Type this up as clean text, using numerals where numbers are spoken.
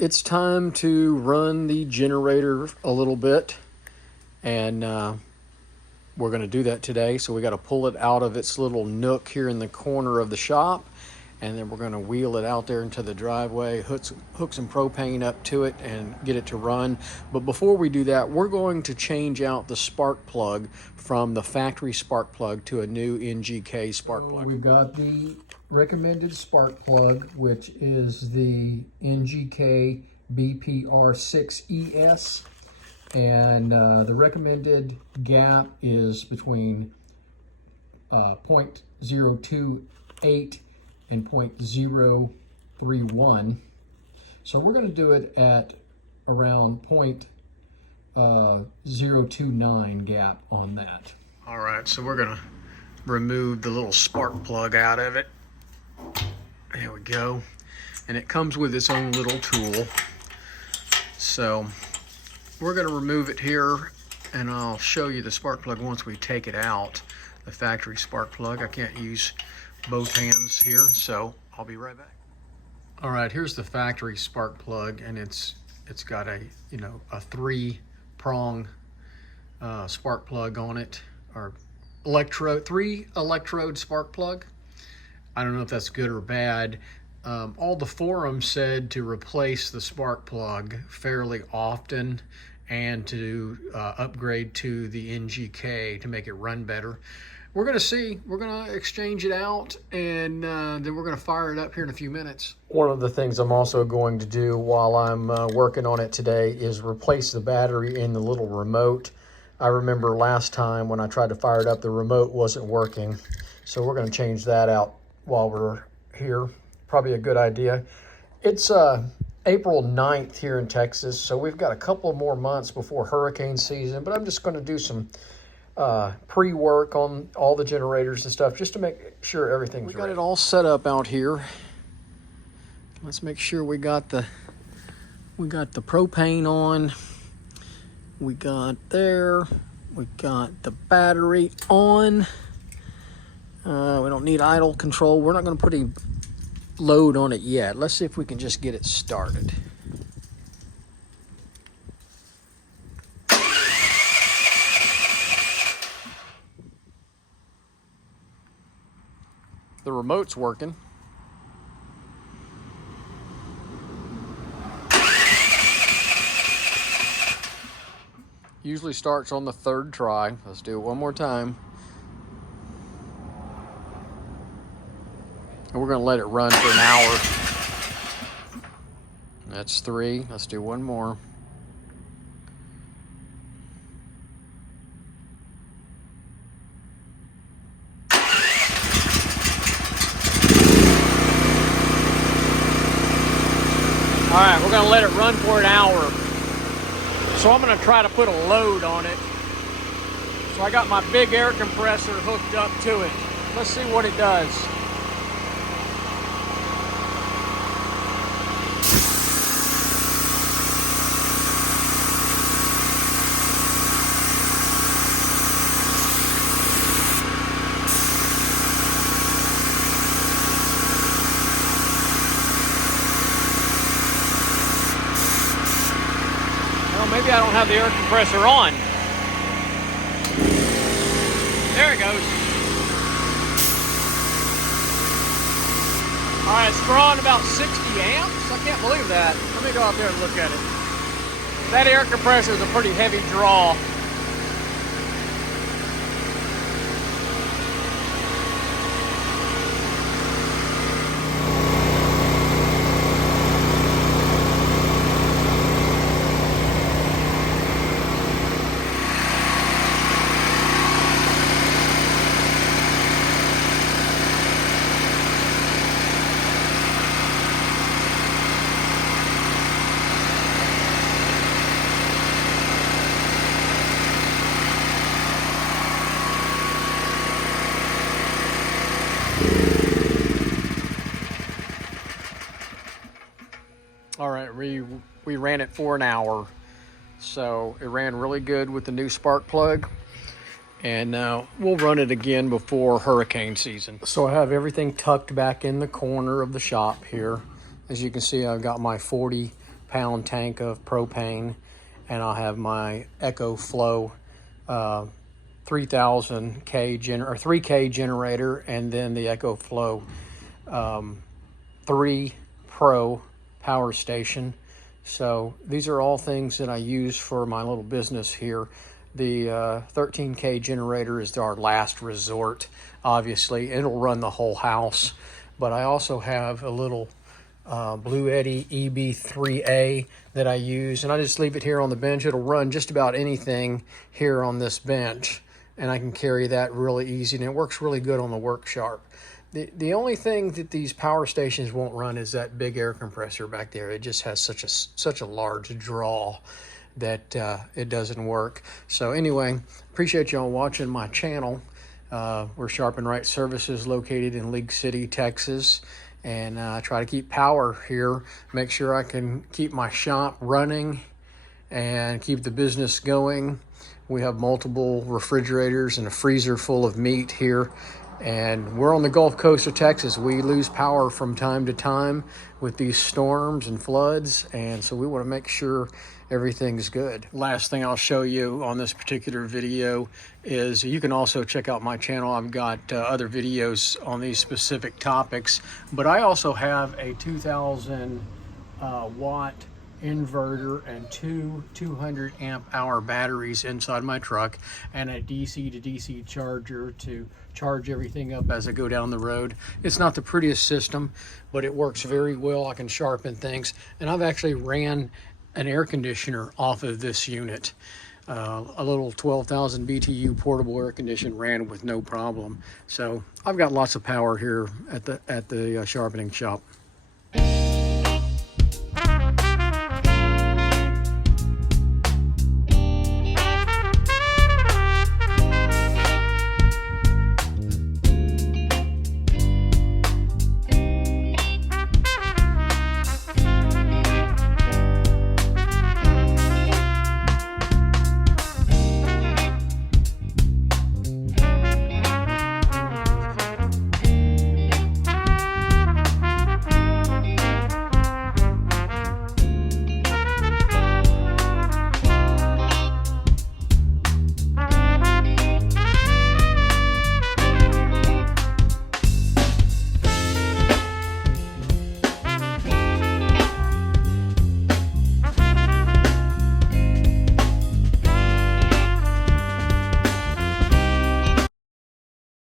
it's time to run the generator a little bit, and we're going to do that today. So we got to pull it out of its little nook here in the corner of the shop, and then we're going to wheel it out there into the driveway, hook some propane up to it, and get it to run. But before we do that, we're going to change out the spark plug from the factory spark plug to a new NGK spark plug. We've got the recommended spark plug, which is the NGK BPR6ES, and the recommended gap is between 0.028 and 0.031. So we're going to do it at around 0.029 gap on that. All right, so we're going to remove the little spark plug out of it. There we go. And it comes with its own little tool. So we're going to remove it here, and I'll show you the spark plug once we take it out, the factory spark plug. I can't use both hands here, so I'll be right back. All right, here's the factory spark plug, and it's got a a 3-prong spark plug on it, or 3-electrode spark plug. I don't know if that's good or bad. All the forums said to replace the spark plug fairly often and to upgrade to the NGK to make it run better. We're going to see. We're going to exchange it out, and then we're going to fire it up here in a few minutes. One of the things I'm also going to do while I'm working on it today is replace the battery in the little remote. I remember last time when I tried to fire it up, the remote wasn't working. So we're going to change that out while we're here. Probably a good idea. It's April 9th here in Texas, so we've got a couple of more months before hurricane season, but I'm just going to do some pre-work on all the generators and stuff just to make sure everything's ready. We got it all set up out here. Let's make sure we got the propane on. We got there. We got the battery on. We don't need idle control. We're not going to put any load on it yet. Let's see if we can just get it started. The remote's working. Usually starts on the 3rd try. Let's do it one more time. And we're going to let it run for an hour. That's 3. Let's do one more. All right, we're going to let it run for an hour. So I'm going to try to put a load on it. So I got my big air compressor hooked up to it. Let's see what it does. Maybe I don't have the air compressor on. There it goes. All right, it's drawing about 60 amps. I can't believe that. Let me go out there and look at it. That air compressor is a pretty heavy draw. All right, we ran it for an hour. So it ran really good with the new spark plug. And we'll run it again before hurricane season. So I have everything tucked back in the corner of the shop here. As you can see, I've got my 40 pound tank of propane, and I'll have my EcoFlow 3K generator, and then the EcoFlow 3 Pro power station. So these are all things that I use for my little business here. The 13K generator is our last resort. Obviously, it'll run the whole house. But I also have a little Blue Eddy EB3A that I use, and I just leave it here on the bench. It'll run just about anything here on this bench, and I can carry that really easy, and it works really good on the work sharp. The only thing that these power stations won't run is that big air compressor back there. It just has such a large draw that it doesn't work. So anyway, appreciate y'all watching my channel. We're Sharp and Wright Services, located in League City, Texas, and I try to keep power here, make sure I can keep my shop running and keep the business going. We have multiple refrigerators and a freezer full of meat here. And we're on the Gulf Coast of Texas. We lose power from time to time with these storms and floods, and so we want to make sure everything's good. Last thing I'll show you on this particular video is you can also check out my channel. I've got other videos on these specific topics, but I also have a 2,000 watt inverter and two 200 amp hour batteries inside my truck, and a DC to DC charger to charge everything up as I go down the road. It's not the prettiest system, but it works very well. I can sharpen things, and I've actually ran an air conditioner off of this unit. A little 12,000 BTU portable air conditioner ran with no problem. So I've got lots of power here at the sharpening shop.